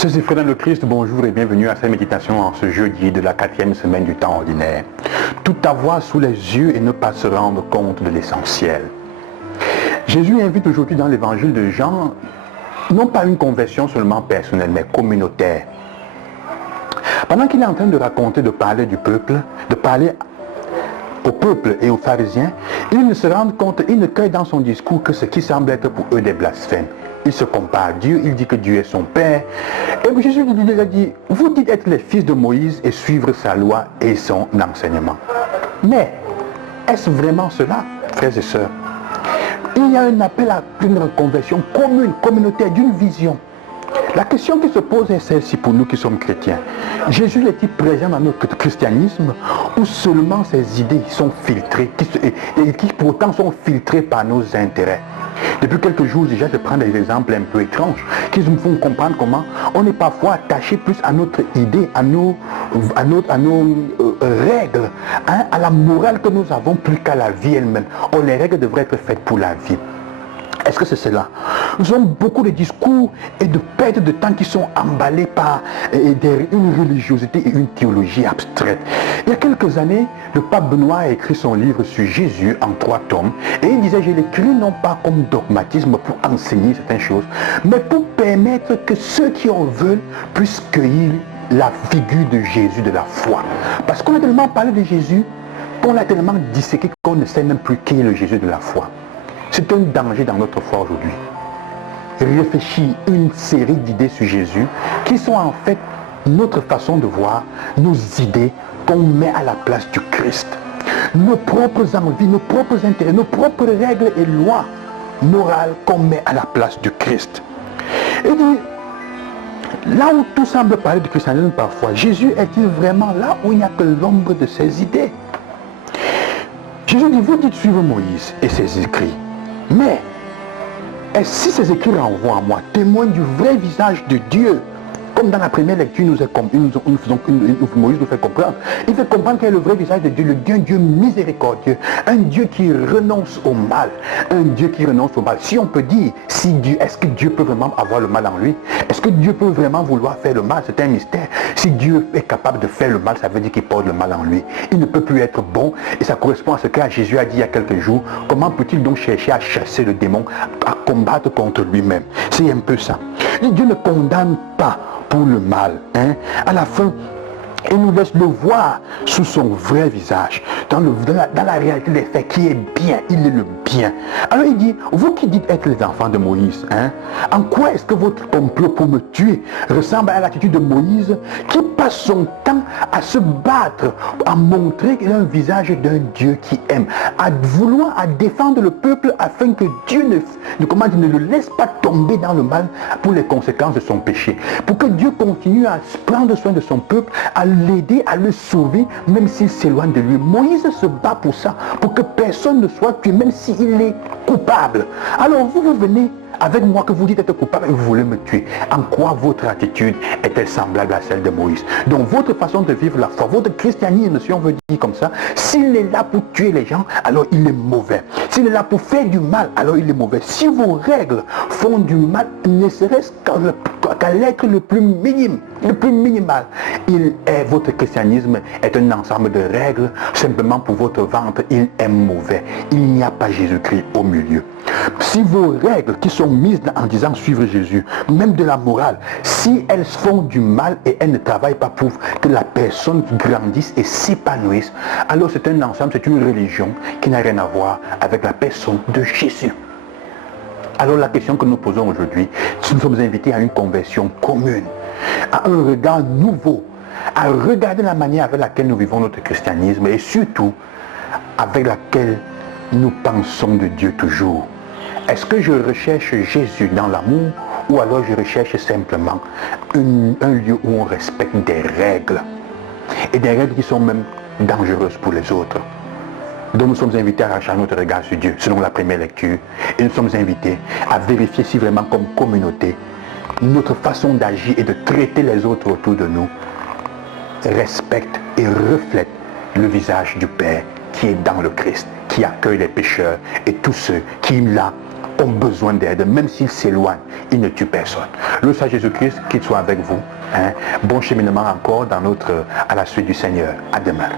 Chers frères dans le Christ, bonjour et bienvenue à cette méditation en ce jeudi de la 4e semaine du temps ordinaire. Tout avoir sous les yeux et ne pas se rendre compte de l'essentiel. Jésus invite aujourd'hui dans l'évangile de Jean, non pas une conversion seulement personnelle, mais communautaire. Pendant qu'il est en train de raconter, de parler du peuple, de parler au peuple et aux pharisiens, ils ne se rendent compte, ils ne cueillent dans son discours que ce qui semble être pour eux des blasphèmes. Il se compare à Dieu, il dit que Dieu est son Père. Et Jésus lui a dit, vous dites être les fils de Moïse et suivre sa loi et son enseignement. Mais, est-ce vraiment cela, frères et sœurs? Il y a un appel à une reconversion commune, communautaire, d'une vision. La question qui se pose est celle-ci pour nous qui sommes chrétiens. Jésus est-il présent dans notre christianisme ou seulement ses idées sont filtrées, qui pourtant sont filtrées par nos intérêts? Depuis quelques jours déjà, je prends des exemples un peu étranges qui nous font comprendre comment on est parfois attaché plus à notre idée, à nos règles, à la morale que nous avons plus qu'à la vie elle-même. Or, les règles devraient être faites pour la vie. Est-ce que c'est cela? Nous avons beaucoup de discours et de pertes de temps qui sont emballés par une religiosité et une théologie abstraite. Il y a quelques années, le pape Benoît a écrit son livre sur Jésus en 3 tomes et il disait, je l'écris non pas comme dogmatisme pour enseigner certaines choses, mais pour permettre que ceux qui en veulent puissent cueillir la figure de Jésus de la foi. Parce qu'on a tellement parlé de Jésus qu'on l'a tellement disséqué qu'on ne sait même plus qui est le Jésus de la foi. C'est un danger dans notre foi aujourd'hui. Réfléchir une série d'idées sur Jésus qui sont en fait notre façon de voir, nos idées qu'on met à la place du Christ. Nos propres envies, nos propres intérêts, nos propres règles et lois morales qu'on met à la place du Christ. Et dit, là où tout semble parler du christianisme parfois, Jésus est-il vraiment là où il n'y a que l'ombre de ses idées? Jésus dit, vous dites suivre Moïse et ses écrits. Mais, si ces écrits renvoient à moi, témoignent du vrai visage de Dieu, comme dans la première lecture, Moïse nous fait comprendre. Il fait comprendre quel est le vrai visage de Dieu, un Dieu miséricordieux, un Dieu qui renonce au mal, un Dieu qui renonce au mal. Si on peut dire, est-ce que Dieu peut vraiment avoir le mal en lui? Est-ce que Dieu peut vraiment vouloir faire le mal? C'est un mystère. Si Dieu est capable de faire le mal, ça veut dire qu'il porte le mal en lui. Il ne peut plus être bon et ça correspond à ce que Jésus a dit il y a quelques jours. Comment peut-il donc chercher à chasser le démon, à combattre contre lui-même? C'est un peu ça. Dieu ne condamne pas pour le mal. À la fin, il nous laisse le voir sous son vrai visage, dans la réalité des faits, qui est bien, il est le bien. Alors il dit, vous qui dites être les enfants de Moïse, en quoi est-ce que votre complot pour me tuer ressemble à l'attitude de Moïse qui passe son temps à se battre, à montrer qu'il a un visage d'un Dieu qui aime, à vouloir à défendre le peuple afin que Dieu ne le laisse pas tomber dans le mal pour les conséquences de son péché, pour que Dieu continue à prendre soin de son peuple, à l'aider, à le sauver, même s'il s'éloigne de lui. Moïse se bat pour ça, pour que personne ne soit tué, même s'il est coupable. Alors vous venez avec moi que vous dites être coupable et vous voulez me tuer. En quoi votre attitude est-elle semblable à celle de Moïse? Donc votre façon de vivre la foi, votre christianisme, si on veut dire comme ça, s'il est là pour tuer les gens, alors il est mauvais. S'il est là pour faire du mal, alors il est mauvais. Si vos règles font du mal, ne serait-ce qu'à l'être le plus minime, le plus minimal, votre christianisme est un ensemble de règles simplement pour votre ventre, il est mauvais. Il n'y a pas Jésus-Christ au milieu. Si vos règles qui sont mises en disant suivre Jésus, même de la morale, si elles font du mal et elles ne travaillent pas pour que la personne grandisse et s'épanouisse, alors c'est un ensemble, c'est une religion qui n'a rien à voir avec la personne de Jésus. Alors la question que nous posons aujourd'hui, si nous sommes invités à une conversion commune, à un regard nouveau, à regarder la manière avec laquelle nous vivons notre christianisme et surtout avec laquelle nous pensons de Dieu toujours. Est-ce que je recherche Jésus dans l'amour ou alors je recherche simplement un lieu où on respecte des règles et des règles qui sont même dangereuses pour les autres? Donc nous sommes invités à arracher notre regard sur Dieu selon la première lecture et nous sommes invités à vérifier si vraiment comme communauté notre façon d'agir et de traiter les autres autour de nous respecte et reflète le visage du Père qui est dans le Christ, qui accueille les pécheurs et tous ceux qui là ont besoin d'aide, même s'ils s'éloignent, ils ne tuent personne. Le Seigneur Jésus-Christ, qu'il soit avec vous. Bon cheminement encore à la suite du Seigneur. À demain.